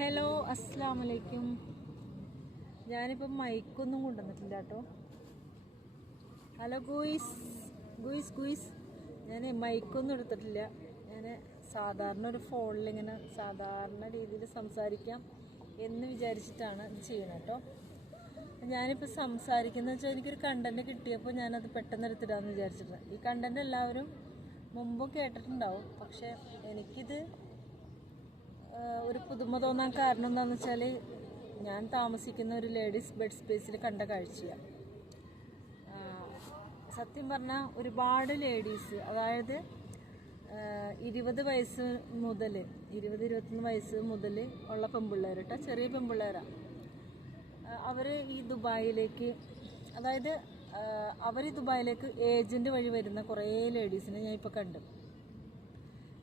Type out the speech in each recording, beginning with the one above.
Hello, അസ്സാം വലൈക്കും. ഞാനിപ്പം മൈക്കൊന്നും കൊണ്ടുവന്നിട്ടില്ല കേട്ടോ. ഹലോ ഗൂയിസ് ഗൂയിസ് ഗൂയിസ് ഞാൻ മൈക്കൊന്നും എടുത്തിട്ടില്ല. ഞാൻ സാധാരണ ഒരു ഫോണിൽ ഇങ്ങനെ സാധാരണ രീതിയിൽ സംസാരിക്കാം എന്ന് വിചാരിച്ചിട്ടാണ് ഇത് ചെയ്യണം കേട്ടോ. ഞാനിപ്പോൾ സംസാരിക്കുന്നത് വെച്ചാൽ എനിക്കൊരു കണ്ടന്റ് കിട്ടിയപ്പോൾ ഞാനത് പെട്ടെന്ന് എടുത്തിടാമെന്ന് വിചാരിച്ചിട്ടുണ്ട്. ഈ കണ്ടന്റ് എല്ലാവരും മുമ്പും കേട്ടിട്ടുണ്ടാവും, പക്ഷെ എനിക്കിത് ഒരു പുതുമ തോന്നാൻ കാരണം എന്താണെന്ന് വെച്ചാൽ ഞാൻ താമസിക്കുന്ന ഒരു ലേഡീസ് ബെഡ് സ്പേസിൽ കണ്ട കാഴ്ചയാണ്. സത്യം പറഞ്ഞാൽ ഒരുപാട് ലേഡീസ്, അതായത് 20 വയസ്സ് മുതൽ 21 വയസ്സ് മുതൽ ഉള്ള പെൺപിള്ളേർ കേട്ടോ, ചെറിയ പെൺപിള്ളേരാണ്. അവർ ഈ ദുബായിലേക്ക്, അതായത് അവർ ഈ ദുബായിലേക്ക് ഏജൻറ്റ് വഴി വരുന്ന കുറേ ലേഡീസിനെ ഞാൻ ഇപ്പോൾ കണ്ടു.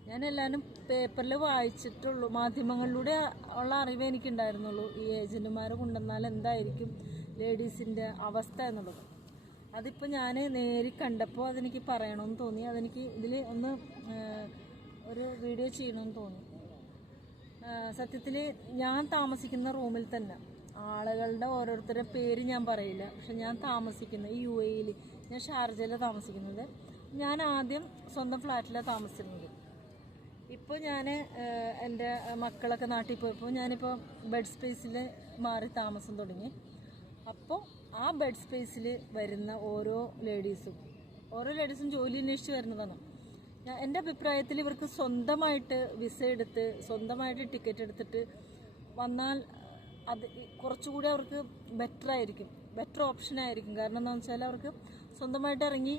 ഞാൻ എല്ലാവരും പേപ്പറിൽ വായിച്ചിട്ടുള്ളൂ, മാധ്യമങ്ങളിലൂടെ ഉള്ള അറിവേ എനിക്കുണ്ടായിരുന്നുള്ളൂ ഈ ഏജൻറ്റുമാരെ കൊണ്ടുവന്നാൽ എന്തായിരിക്കും ലേഡീസിൻ്റെ അവസ്ഥ എന്നുള്ളത്. അതിപ്പോൾ ഞാൻ നേരി കണ്ടപ്പോൾ അതെനിക്ക് പറയണമെന്ന് തോന്നി, അതെനിക്ക് ഇതിൽ ഒന്ന് ഒരു വീഡിയോ ചെയ്യണമെന്ന് തോന്നി. സത്യത്തിൽ ഞാൻ താമസിക്കുന്ന റൂമിൽ തന്നെ ആളുകളുടെ ഓരോരുത്തരുടെ പേര് ഞാൻ പറയില്ല, പക്ഷെ ഞാൻ താമസിക്കുന്ന ഈ UAE-ൽ, ഞാൻ ഷാർജയിലാണ് താമസിക്കുന്നത്. ഞാൻ ആദ്യം സ്വന്തം ഫ്ലാറ്റിലാണ് താമസിച്ചിരുന്നത്. ഇപ്പോൾ ഞാൻ എൻ്റെ മക്കളൊക്കെ നാട്ടിൽ പോയപ്പോൾ ഞാനിപ്പോൾ ബെഡ് സ്പേസിൽ മാറി താമസം തുടങ്ങി. അപ്പോൾ ആ ബെഡ് സ്പേസിൽ വരുന്ന ഓരോ ലേഡീസും ജോലി അന്വേഷിച്ച് വരുന്നതാണ്. എൻ്റെ അഭിപ്രായത്തിൽ ഇവർക്ക് സ്വന്തമായിട്ട് വിസ എടുത്ത് സ്വന്തമായിട്ട് ടിക്കറ്റ് എടുത്തിട്ട് വന്നാൽ അത് കുറച്ചുകൂടി അവർക്ക് ബെറ്റർ ഓപ്ഷനായിരിക്കും. കാരണം എന്താണെന്ന് വെച്ചാൽ അവർക്ക് സ്വന്തമായിട്ട് ഇറങ്ങി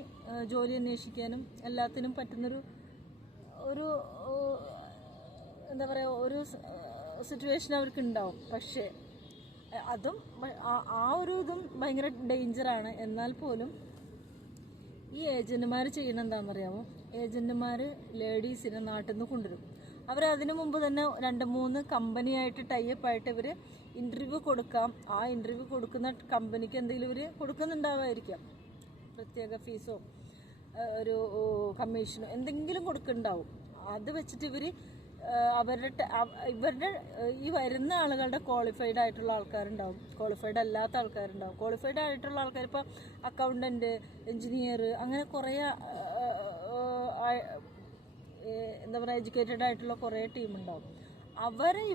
ജോലി അന്വേഷിക്കാനും എല്ലാത്തിനും പറ്റുന്നൊരു എന്താ പറയുക, ഒരു സിറ്റുവേഷൻ അവർക്ക് ഉണ്ടാവും. പക്ഷേ അതും ആ ഒരു ഇതും ഭയങ്കര ഡേഞ്ചറാണ്. എന്നാൽ പോലും ഈ ഏജന്റുമാർ ചെയ്യണ എന്താണെന്നറിയാമോ? ഏജന്റുമാർ ലേഡീസിനെ നാട്ടിൽ നിന്ന് കൊണ്ടുവരും. അവരതിനു മുമ്പ് തന്നെ 2-3 കമ്പനിയായിട്ട് ടൈപ്പായിട്ട് ഇവർ ഇൻ്റർവ്യൂ കൊടുക്കാം. ആ ഇൻ്റർവ്യൂ കൊടുക്കുന്ന കമ്പനിക്ക് എന്തെങ്കിലും ഇവർ കൊടുക്കുന്നുണ്ടാവായിരിക്കാം, പ്രത്യേക ഫീസോ ഒരു കമ്മീഷനോ എന്തെങ്കിലും കൊടുക്കുന്നുണ്ടാവും. അത് വെച്ചിട്ട് ഇവരുടെ ഈ വരുന്ന ആളുകളുടെ ക്വാളിഫൈഡ് ആയിട്ടുള്ള ആൾക്കാരുണ്ടാവും, ക്വാളിഫൈഡ് അല്ലാത്ത ആൾക്കാരുണ്ടാവും. ക്വാളിഫൈഡ് ആയിട്ടുള്ള ആൾക്കാർ ഇപ്പോൾ അക്കൗണ്ടന്റ്, എഞ്ചിനീയർ, അങ്ങനെ കുറേ എന്താ പറയുക, എഡ്യൂക്കേറ്റഡ് ആയിട്ടുള്ള കുറേ ടീമുണ്ടാവും.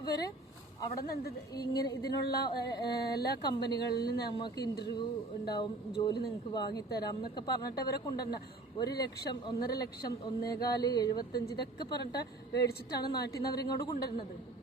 ഇവർ അവിടെ നിന്ന് ഇങ്ങനെ ഇതിനുള്ള എല്ലാ കമ്പനികളിലും നമുക്ക് ഇൻ്റർവ്യൂ ഉണ്ടാവും, ജോലി നിങ്ങൾക്ക് വാങ്ങിത്തരാം എന്നൊക്കെ പറഞ്ഞിട്ട് അവരെ കൊണ്ടുവരണ 1 ലക്ഷം, 1.5 ലക്ഷം, 1.25, 75 ഇതൊക്കെ പറഞ്ഞിട്ട് മേടിച്ചിട്ടാണ് നാട്ടിൽ നിന്ന് അവരിങ്ങോട്ട് കൊണ്ടുവരുന്നത്.